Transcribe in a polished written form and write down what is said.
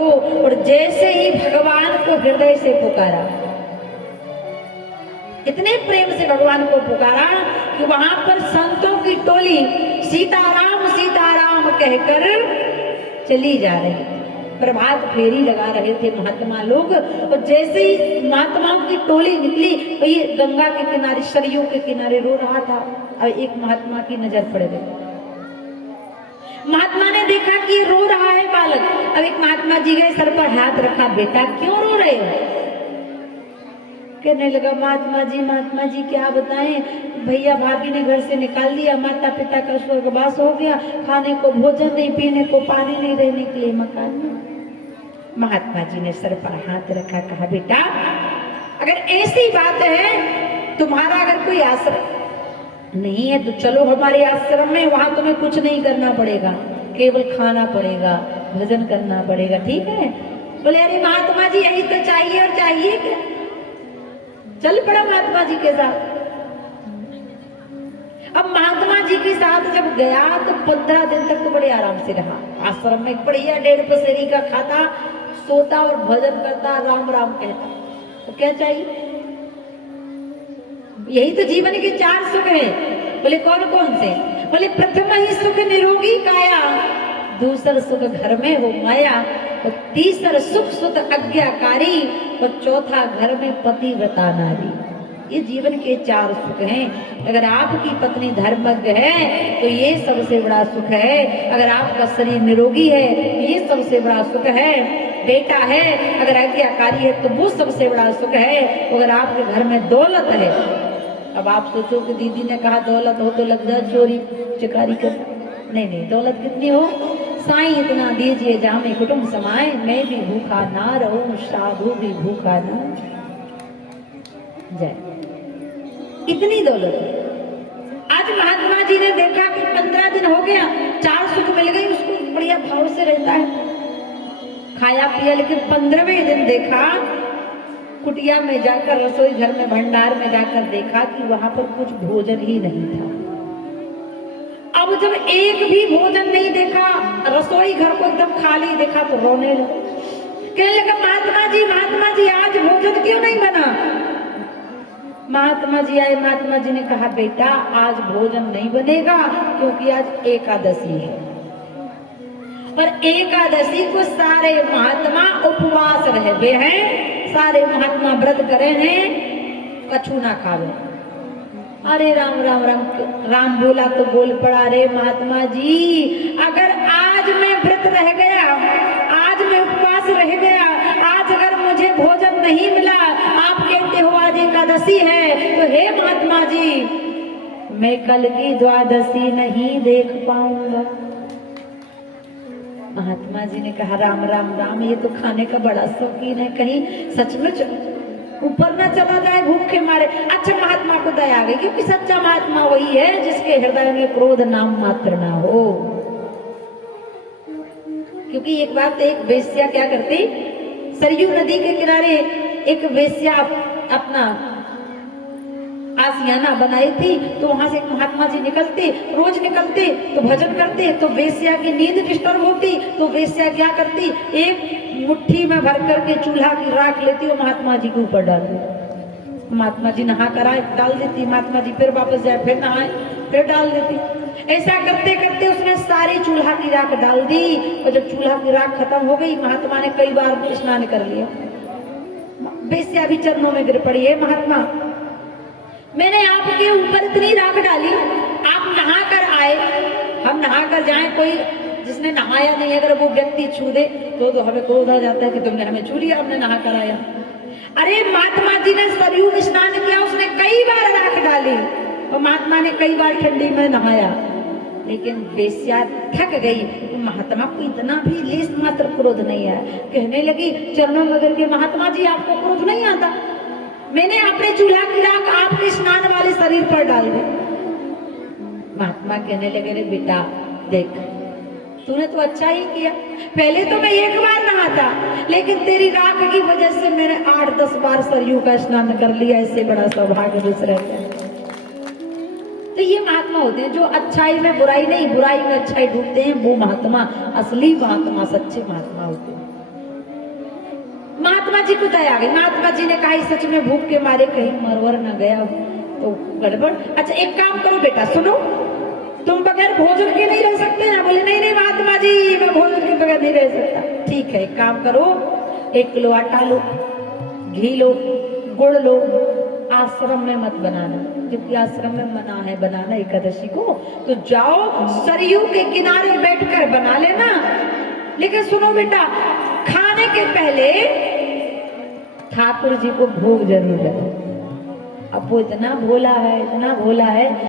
करो। और जैसे ही भगवान को हृदय से पुकारा, इतने प्रेम से भगवान को पुकारा कि वहां पर संतों की टोली सीताराम कहकर चली जा रही थी। प्रभात फेरी लगा रहे थे महात्मा लोग। और जैसे ही महात्माओं की टोली निकली तो ये गंगा के किनारे, सरयू के किनारे रो रहा था। और एक महात्मा की नजर पड़ गई। महात्मा ने देखा कि ये रो रहा है बालक। अब एक महात्मा जी गए, सर पर हाथ रखा, बेटा क्यों रो रहे हो? कहने लगा, महात्मा जी क्या बताएं, भैया भाभी ने घर से निकाल दिया, माता पिता का स्वर्गवास हो गया, खाने को भोजन नहीं, पीने को पानी नहीं, रहने के लिए मकान नहीं। महात्मा जी ने सर पर हाथ रखा, कहा बेटा अगर ऐसी बात है, तुम्हारा अगर कोई आश्रम नहीं है तो चलो हमारे आश्रम में, वहां तुम्हें कुछ नहीं करना पड़ेगा, केवल खाना पड़ेगा, भजन करना पड़ेगा, ठीक है? बोले अरे महात्मा जी यही तो चाहिए, और चाहिए क्या? चल पड़ा महात्मा जी के साथ। अब महात्मा जी के साथ जब गया तो 15 दिन तक तो बड़े आराम से रहा आश्रम में। बढ़िया 1.5 पसेरी का खाता, सोता और भजन करता, राम राम कहता। तो क्या चाहिए? यही तो जीवन के 4 सुख हैं। बोले कौन कौन से? बोले प्रथम ही सुख निरोगी काया, दूसरा सुख घर में हो माया, और तीसरा सुख सुत आज्ञाकारी, और चौथा घर में पति व्रता नारी। ये जीवन के 4 सुख हैं। अगर आपकी पत्नी धर्मज्ञ है तो ये सबसे बड़ा सुख है। अगर आपका शरीर निरोगी है तो ये सबसे बड़ा सुख है। बेटा है अगर आज्ञाकारी है तो वो सबसे बड़ा सुख है। अगर आपके घर में दौलत है, अब आप सोचो कि दीदी ने कहा दौलत हो तो लग जाए चोरी चिकारी कर। नहीं, दौलत कितनी हो, साईं इतना दीजिए जामे कुटुंब समाए, मैं भी भूखा ना रहूं, साधु भी भूखा ना जाए। इतनी दौलत है। आज महात्मा जी ने देखा कि 15 दिन हो गया, 4 सुख मिल गई, उसको बढ़िया भाव से रहता है, खाया पिया। लेकिन 15वें दिन देखा, कुटिया में जाकर, रसोई घर में, भंडार में जाकर देखा कि वहां पर कुछ भोजन ही नहीं था। अब जब एक भी भोजन नहीं देखा, रसोई घर को एकदम खाली देखा तो रोने लगा। कहने लगा महात्मा जी आज भोजन क्यों नहीं बना? महात्मा जी आए, महात्मा जी ने कहा बेटा आज भोजन नहीं बनेगा क्योंकि आज एकादशी है, और एकादशी को सारे महात्मा उपवास रहे हुए हैं, सारे महात्मा व्रत करे हैं, कछु ना खावे। अरे राम राम राम राम बोला तो बोल पड़ा, रे महात्मा जी अगर आज मैं व्रत रह गया, आज मैं उपवास रह गया, आज अगर मुझे भोजन नहीं मिला, आप कहते हो आज एकादशी है, तो हे महात्मा जी मैं कल की द्वादशी नहीं देख पाऊंगा। महात्मा जी ने कहा राम राम राम, ये तो खाने का बड़ा शौकीन है, कहीं सचमुच ऊपर ना चला जाए भूख के मारे। अच्छा महात्मा को दया आ गई, क्योंकि सच्चा महात्मा वही है जिसके हृदय में क्रोध नाम मात्र ना हो। क्योंकि एक बात, एक वेश्या क्या करती, सरयू नदी के किनारे एक वेश्या अपना आसियाना बनाई थी, तो वहां से महात्मा जी निकलते, रोज निकलते तो भजन करते, तो वेश्या की नींद डिस्टर्ब होती, तो वेश्या क्या करती, एक मुट्ठी में भर करके चूल्हा की राख लेती और महात्मा जी के ऊपर डाल देती। महात्मा जी नहा कर आए, डाल देती, महात्मा जी फिर वापस जाए, फिर नहाए, फिर डाल देती। ऐसा करते करते उसने सारी चूल्हा की राख डाल दी, और जब चूल्हा की राख खत्म हो गई, महात्मा ने कई बार स्नान कर लिया। वेश्या भी चरणों में गिर पड़ी, है महात्मा मैंने आपके ऊपर इतनी राख डाली, आप नहा कर आए, हम नहा कर जाए, कोई जिसने नहाया नहीं अगर वो व्यक्ति छू दे तो हमें क्रोध आ जाता है कि तुमने हमें छू लिया, हमने नहा कर आया। अरे महात्मा जी ने सरयू स्नान किया, उसने कई बार राख डाली, और महात्मा ने कई बार ठंडी में नहाया, लेकिन वेश्या थक गई। तो महात्मा को इतना भी लेस मात्र क्रोध नहीं आया। कहने लगी चरणों में गिर के, महात्मा जी आपको क्रोध नहीं आता? मैंने अपने चूल्हा की राख आपके स्नान वाले शरीर पर डाल दी। महात्मा कहने लगे रे बेटा देख, तूने तो अच्छा ही किया, पहले तो मैं एक बार नहा था, लेकिन तेरी राख की वजह से मैंने 8-10 बार सरयू का स्नान कर लिया, इससे बड़ा सौभाग्य दूसरे का। तो ये महात्मा होते हैं जो अच्छाई में बुराई नहीं, बुराई में अच्छाई ढूंढते हैं, वो महात्मा असली महात्मा, सच्चे महात्मा होते हैं। महात्मा जी को दया आ गई। महात्मा जी ने कहा "इस सच में भूख के मारे कहीं मरवर न गया तो गड़बड़। अच्छा एक काम करो बेटा, सुनो, तुम बगैर भोजन के नहीं रह सकते ना?" बोले नहीं नहीं महात्मा जी, मैं भोजन के बगैर नहीं रह सकता। ठीक है, एक काम करो, 1 किलो आटा लो, घी लो, गुड़ लो, आश्रम में मत बनाना, क्योंकि आश्रम में मना है बनाना एकादशी को। तो जाओ सरयू के किनारे बैठकर बना लेना। लेकिन सुनो बेटा, खाने के पहले ठाकुर जी को भोग जरूर लगाओ। अब वो इतना भोला है, इतना भोला है।